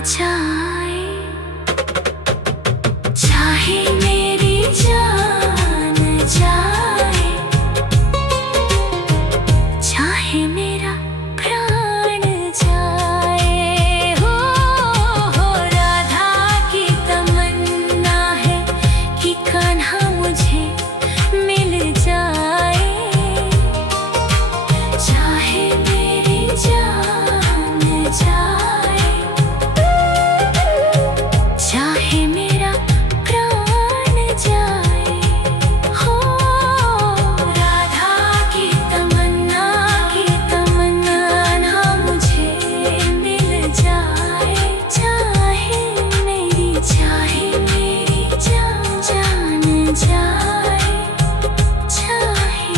जाए, चाहे मेरी जान जाए, चाहे मेरा प्राण जाए। हो राधा की तमन्ना है कि कान्हा मुझे मिल जाए, चाहे मेरी जान जाए, चाहे मेरा प्राण जाए। हो राधा की तमन्ना ना मुझे मिल जाए, चाहे मेरी जान जाए, चाहे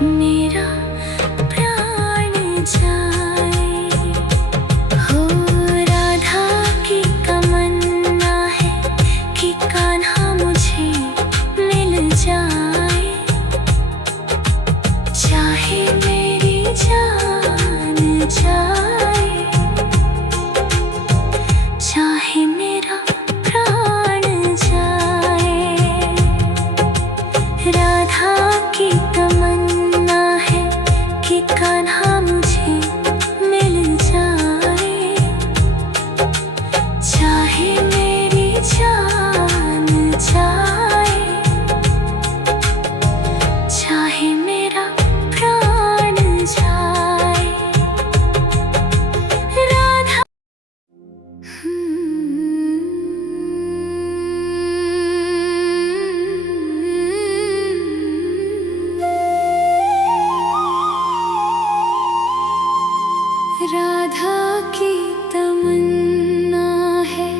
मेरा प्राण जाए। हो राधा की तमन्ना है कि कान्हा मुझे मिल जाए, चाहे मेरी जान जाए, चाहे मेरा प्राण जाए। राधा की तमन्ना है कि कान्हा मुझे मिल जाए, चाहे मेरी जान जाए, चाहे मेरा प्राण जाए। राधा राधा की तमन्ना है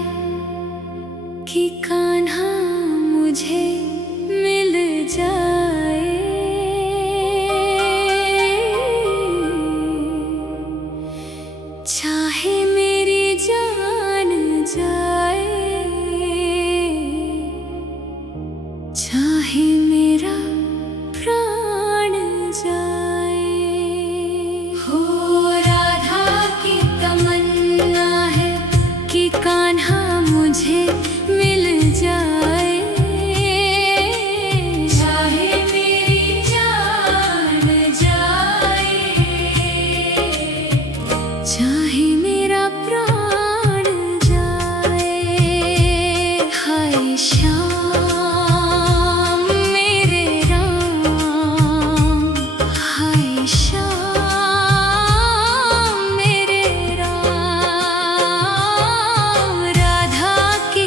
कि कान्हा मुझे मिल जाए, चाहे मेरी जान जाए, चाहे मेरा प्राण जाए। हो राधा की तमन्ना है कि कान्हा मुझे मिल जाए, चाहे मेरी जान जाए, चाहे मेरा प्राण जाए। हाय श्याम मेरे राम, हाय श्याम मेरे राम। राधा की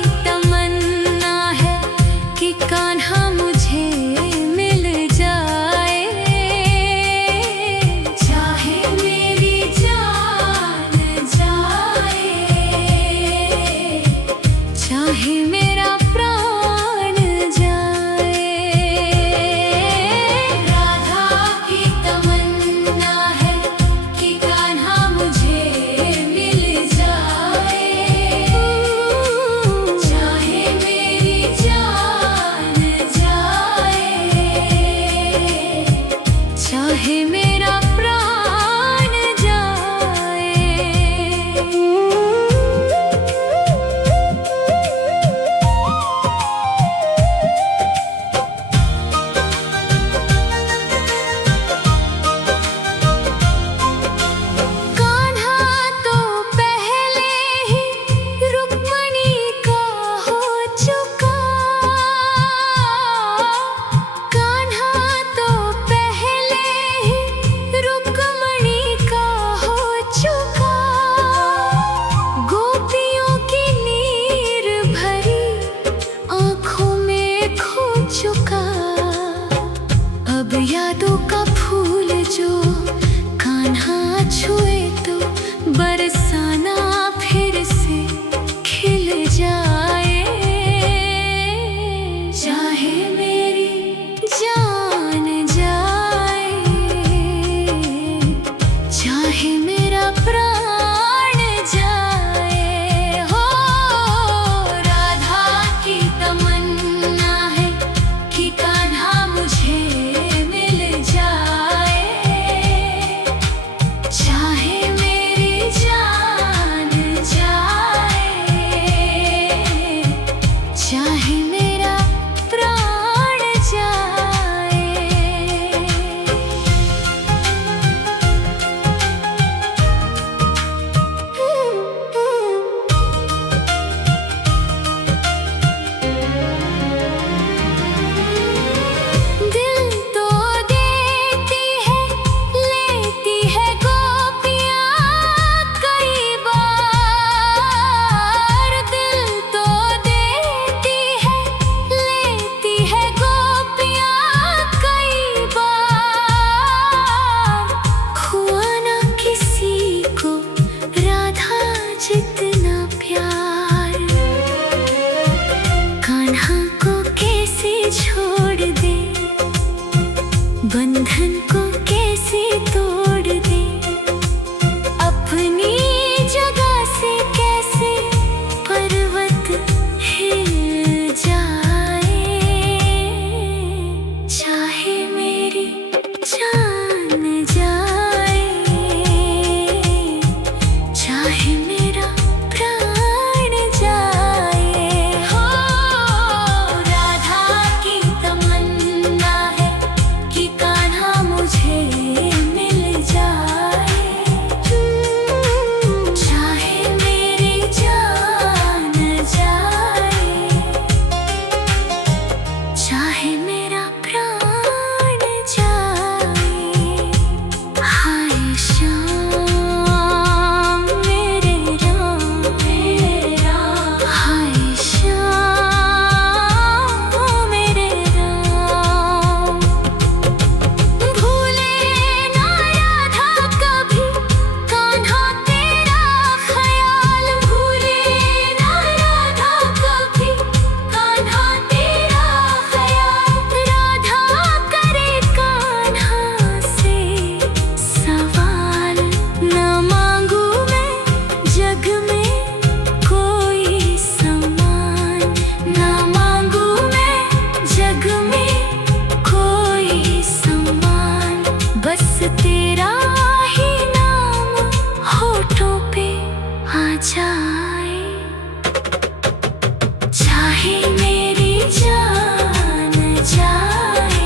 चाहे मेरी जान जाए,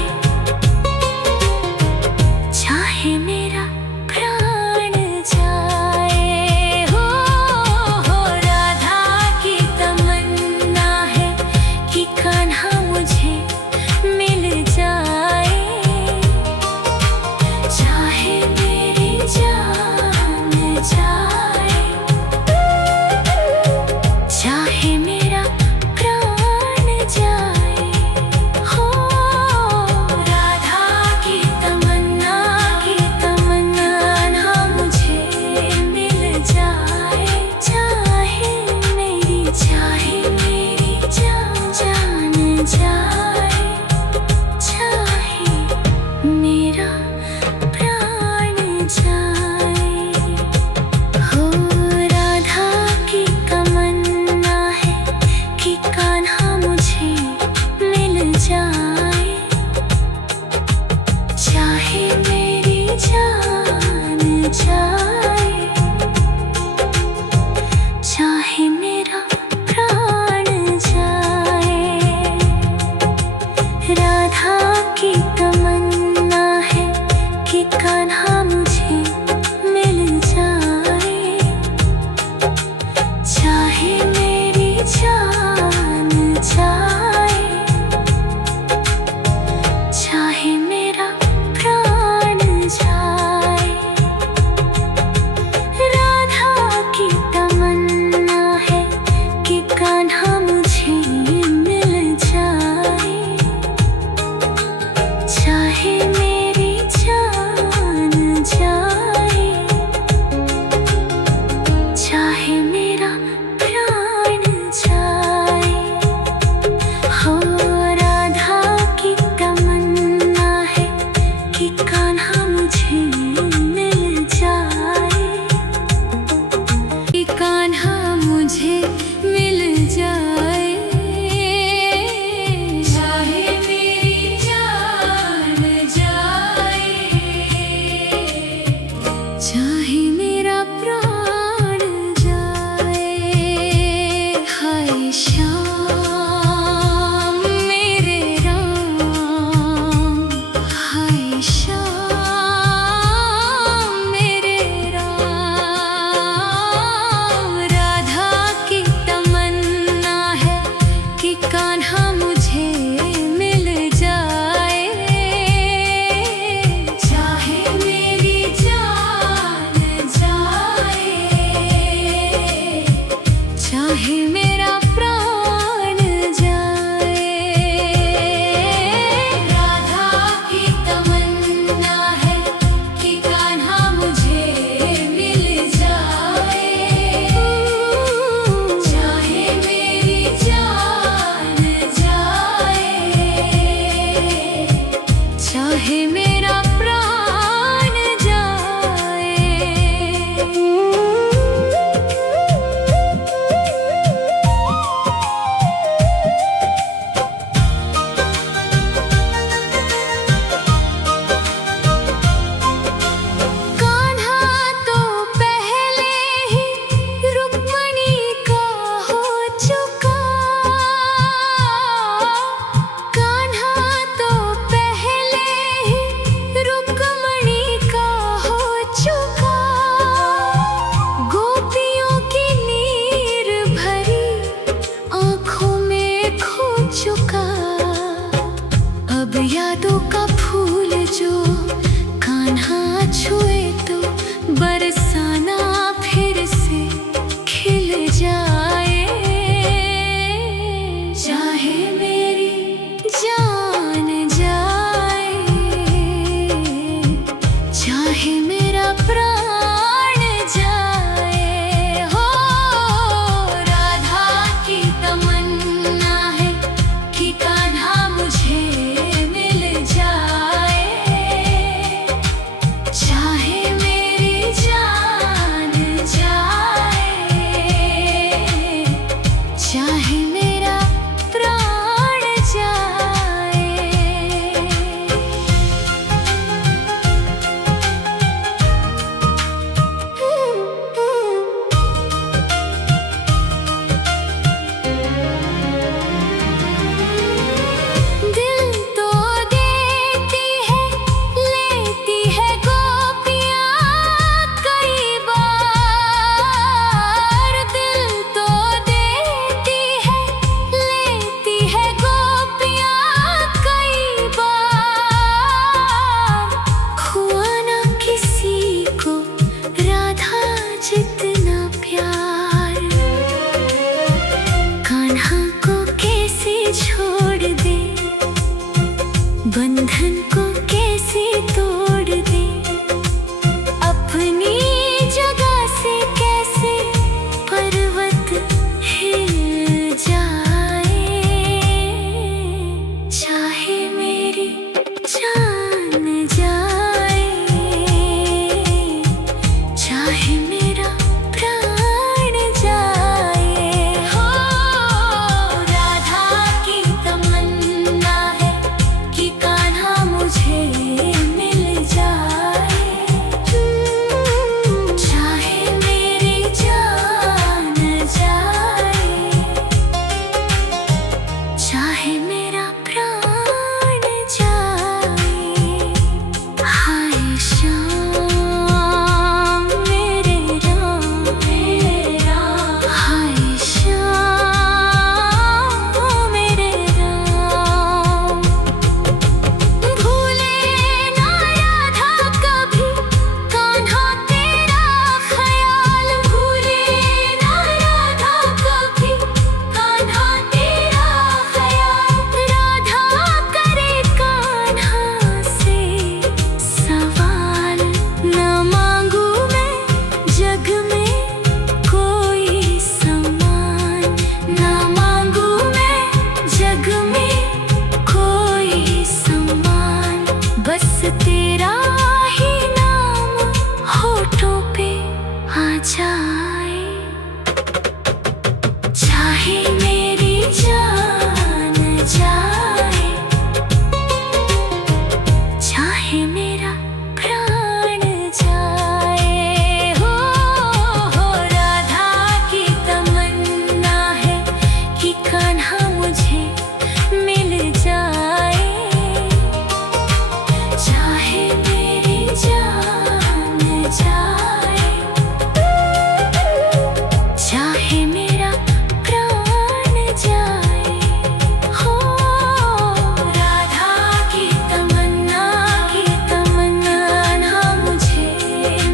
चाहे मेरा प्राण जाए, हो राधा की तमन्ना है कि कान्हा मुझे मिल जाए। चाहे मेरी जान जाए, चाहे मेरा प्राण जाए, हो राधा की तमन्ना ना मुझे मिल जाए। चाहे मेरी जान जाए, चाहे मेरा प्राण जाए, हो राधा की तमन्ना है कि कान्हा मुझे मिल जाए। चाहे मेरी जान जाए, चाहे मेरा प्राण जाए, राधा की तमन्ना है कि कान्हा मुझे मिल जाए। चाहे मेरी जान जाए, चाहे मेरा प्राण जाए, राधा की तमन्ना है कि कान्हा मुझे मिल जाए। चाहे मेरी जान जाए, चाहे मेरा प्राण जाए, हो राधा की तमन्ना है कि कान्हा मुझे मिल जाए। कि कान्हा मुझे मिल जाए। चाहे मेरी जान जाए, चाहे मेरा प्राण जाए, हाय श्याम मेरे राम, हाय श्याम मेरे राम। राधा की तमन्ना है कि कान्हा मुझे मिल जाए। चाहे मेरी जान जाए, चाहे मेरा प्राण जाए, राधा की तमन्ना है कि कान्हा मुझे मिल जाए। चाहे मेरी जान जाए, चाहे मेरा प्राण जाए। कान्हा तो पहले ही रुक्मणी का हो चुका, कान्हा तो पहले ही रुक्मणी का हो चुका। गोपियों की नीर भरी आँखों में खो चुका। अब यादों का फूल जो कान्हा छुए तो बरसाना फिर से खिल जाए। चाहे मेरी जान जाए, चाहे मेरा प्राण जाए, हो राधा की तमन्ना है कि कान्हा मुझे मिल जाए। चाहे मेरी जान जाए, चाहे मेरा प्राण जाए, हो राधा की तमन्ना है कि कान्हा मुझे मिल जाए। चाहे मेरी जान जाए, चाहे मेरा प्राण जाए, हो राधा की तमन्ना ना मुझे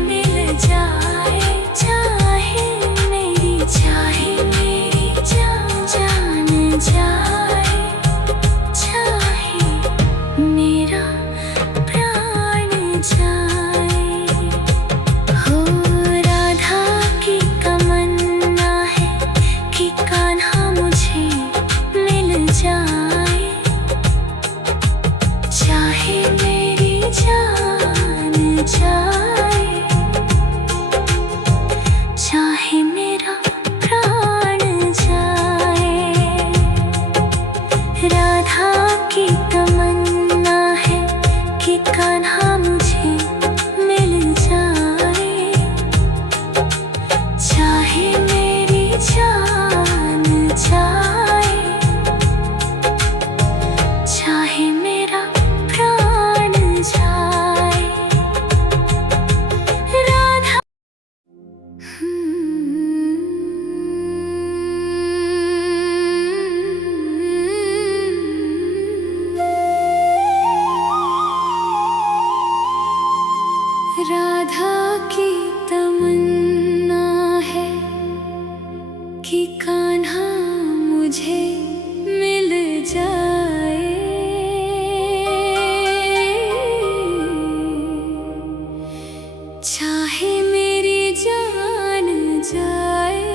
मिल जाए। चाहे मेरी जान जाए, चाहे मेरा प्राण जाए, हो राधा की तमन्ना है कि कान्हा मुझे मिल जाए। चाहे मेरी जान जाए, चाहे मेरा प्राण जाए, राधा की तमन्ना है कि कान्हा मुझे मिल जाए। चाहे मेरी जान जाए, चाहे मेरा प्राण जाए, राधा। राधा की तमन्ना है कि कान्हा मुझे मिल जाए। चाहे मेरी जान जाए,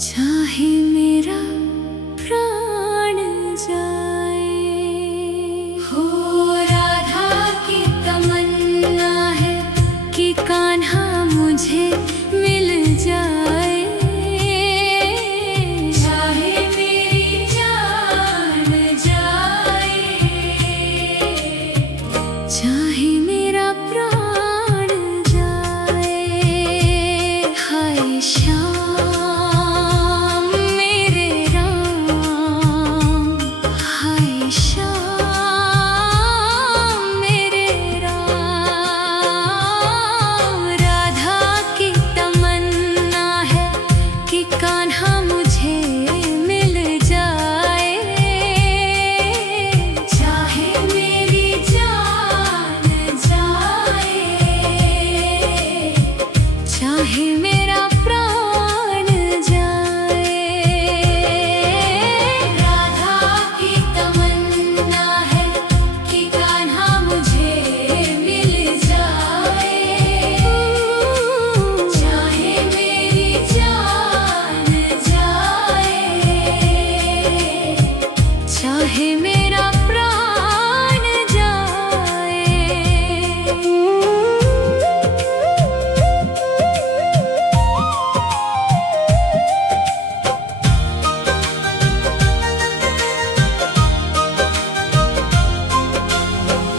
चाहे मेरा प्राण जाए, हो राधा की तमन्ना है कि कान्हा मुझे मिल जाए। चाहे मेरी जान जाए, चाहे मेरा प्राण जाए, हाय श्याम मेरे राम, हाय श्याम मेरे राम। राधा की तमन्ना है कि कान्हा मुझे मिल जाए। चाहे मेरी जान जाए, चाहे मेरा प्राण जाए, राधा की तमन्ना है कि कान्हा मुझे मिल जाए। चाहे मेरी जान जाए, चाहे मेरा प्राण जाए।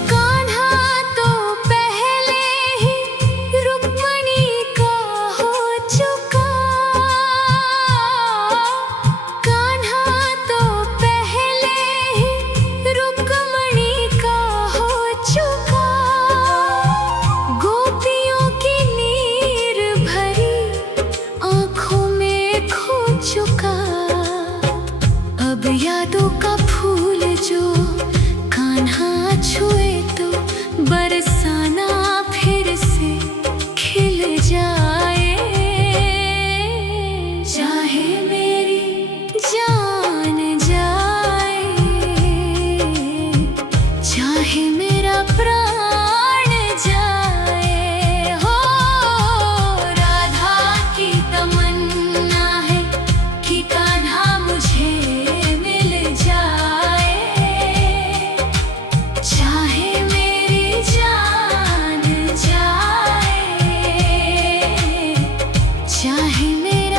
कान्हा तो पहले ही रुक्मणी का हो चुका, कान्हा तो पहले ही रुक्मणी का हो चुका। गोपियों की नीर भरी आँखों में खो चुका। अब यादों का फूल जो कान्हा छुए तो बरसाना फिर से खिल जाए। चाहे मेरी जान जाए, चाहे मेरा प्राण जाए, हो राधा की तमन्ना है कि कान्हा मुझे मिल जाए। चाहे मेरी जान जाए, चाहे मेरा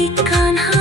कि कान्हा